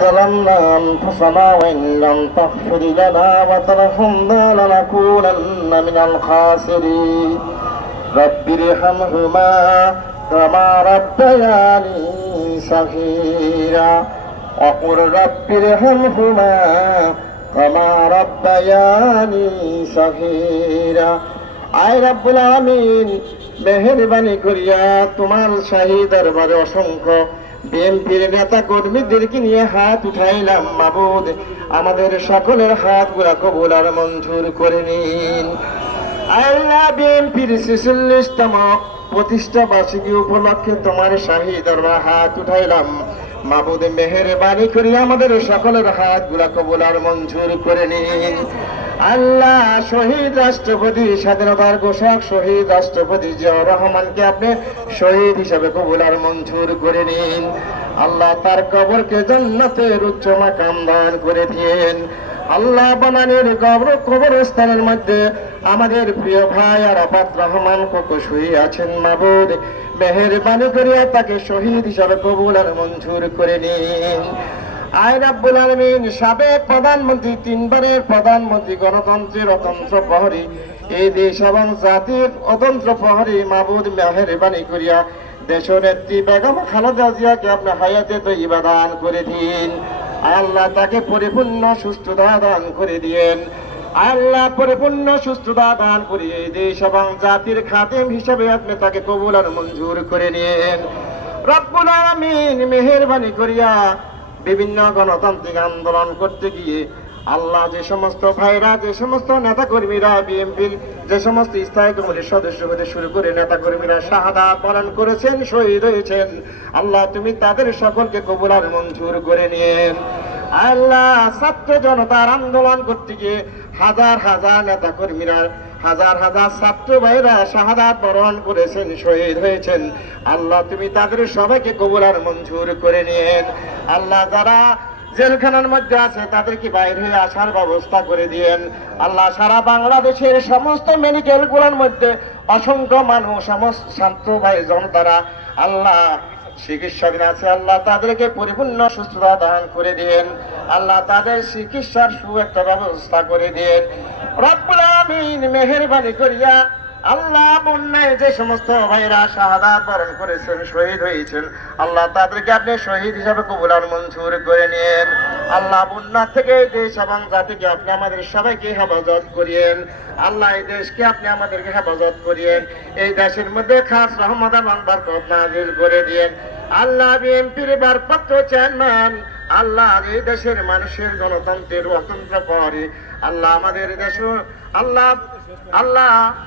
ظلمنا أنفسنا وإن لم تغفر لنا وترحمنا لنكونن من الخاسرين رب ارحمهما كما ربياني صغيرا وقل رب ارحمهما كما ربياني صغيرا আয় রব্বুল আমিন মেহেরবানি করিয়া তোমার শাহী দরবারে অসংখ্য বিএনপির নেতা কর্মীদেরকে নিয়ে হাত উঠাইলাম মাবুদ, আমাদের সকলের হাতগুলা কবুল আর মঞ্জুর করে নিন। আল্লাহ বিএনপির ৪৬তম প্রতিষ্ঠা বার্ষিকী উপলক্ষে তোমার শাহী দরবারে হাত উঠাইলাম মাবুদ, মেহেরবানি করিয়া আমাদের সকলের হাতগুলা কবুল আর মঞ্জুর করে নিন। আল্লাহ শহীদ রাষ্ট্রপতি, স্বাধীনতার ঘোষক শহীদ রাষ্ট্রপতি জিয়াউর রহমানকে আপনি শহীদ হিসাবে কবুল আর মঞ্জুর করে নিন। আল্লাহ তার কবরকে জান্নাতের উচ্চ মাকাম দান করে দিয়েন। আল্লাহ বানানের কবরস্থানের মধ্যে আমাদের প্রিয় ভাই আরাফাত রহমান কোকো শুয়ে আছেন মাবুদ, মেহেরবানি করিয়া তাকে শহীদ হিসাবে কবুল আর মঞ্জুর করে নিন। আয় রাব্বুল আলামিন সাবেক প্রধানমন্ত্রী, ৩ বারের প্রধানমন্ত্রী, গণতন্ত্রের অতন্ত্র প্রহরী, এই দেশ এবং জাতির অতন্ত্র প্রহরী মাবুদ, মেহেরবানি করিয়া দেশনেত্রী বেগম খালেদা জিয়াকে আপনার হায়াতে তৈবা দান করে দিন। আল্লাহ তাকে পরিপূর্ণ সুস্থতা দান করে দিয়েন। আল্লাহ পরিপূর্ণ সুস্থতা দান করে এই দেশ এবং জাতির খাদেম হিসাবে আপনি তাকে কবুল আর মঞ্জুর করে নিন। রব্বুল আলামিন মেহেরবানি করিয়া বিভিন্ন গণতান্ত্রিক আন্দোলন করতে গিয়ে আল্লাহ যে সমস্ত ভাইরা, যে সমস্ত নেতা কর্মীরা, বিএনপির যে সমস্ত স্থায়ী কমিটির সদস্য হতে শুরু করে নেতা কর্মীরা শাহাদাত বরণ করেছেন, শহীদ হয়েছেন, আল্লাহ তুমি তাদের সকলকে কবুল আর মঞ্জুর করে নিন। আল্লাহ ছাত্র জনতার আন্দোলন করতে গিয়ে হাজার হাজার নেতা কর্মীরা, হাজার হাজার ছাত্র ভাইরা শাহাদাত বরণ করেছেন, শহীদ হয়েছেন, আল্লাহ তুমি তাদের সবাইকে কবুল আর মঞ্জুর করে নিন। আল্লাহ যারা জেলখানার মধ্যে আছে তাদেরকে বাইরে হয়ে আসার ব্যবস্থা করে দিয়েন। আল্লাহ সারা বাংলাদেশের সমস্ত মেডিকেলগুলোর মধ্যে অসংখ্য মানুষ, সমস্ত ছাত্র ভাই জনতারা আল্লাহ চিকিৎসাধীন আছে, আল্লাহ তাদেরকে পরিপূর্ণ সুস্থতা দান করে দিয়েন। আল্লাহ তাদের চিকিৎসার একটা ব্যবস্থা করে দিয়েন। রব্বুল আমিন মেহেরবানি করিয়া আল্লাহ বন্যায় যে সমস্ত ভাইরা শাহাদাত বরণ করেছেন, শহীদ হয়েছেন, আল্লাহ তাদেরকে আপনি শহীদ হিসাবে কবুল আর মঞ্জুর করে নিন। আল্লাহ বন্যা থেকে দেশ এবং জাতিকে আপনি আমাদের সবাইকে হেফাজত করিয়েন। আল্লাহ এই দেশকে আপনি আমাদেরকে হেফাজত করিয়েন। এই দেশের মধ্যে খাস রহমত এবং বরকত নাযিল করে দিয়েন। আল্লাহ বিএনপির ভারপ্রাপ্ত চেয়ারম্যান, আল্লাহ এই দেশের মানুষের গণতন্ত্রের অতন্ত্র প্রহরী, আল্লাহ আমাদের দেশ, আল্লাহ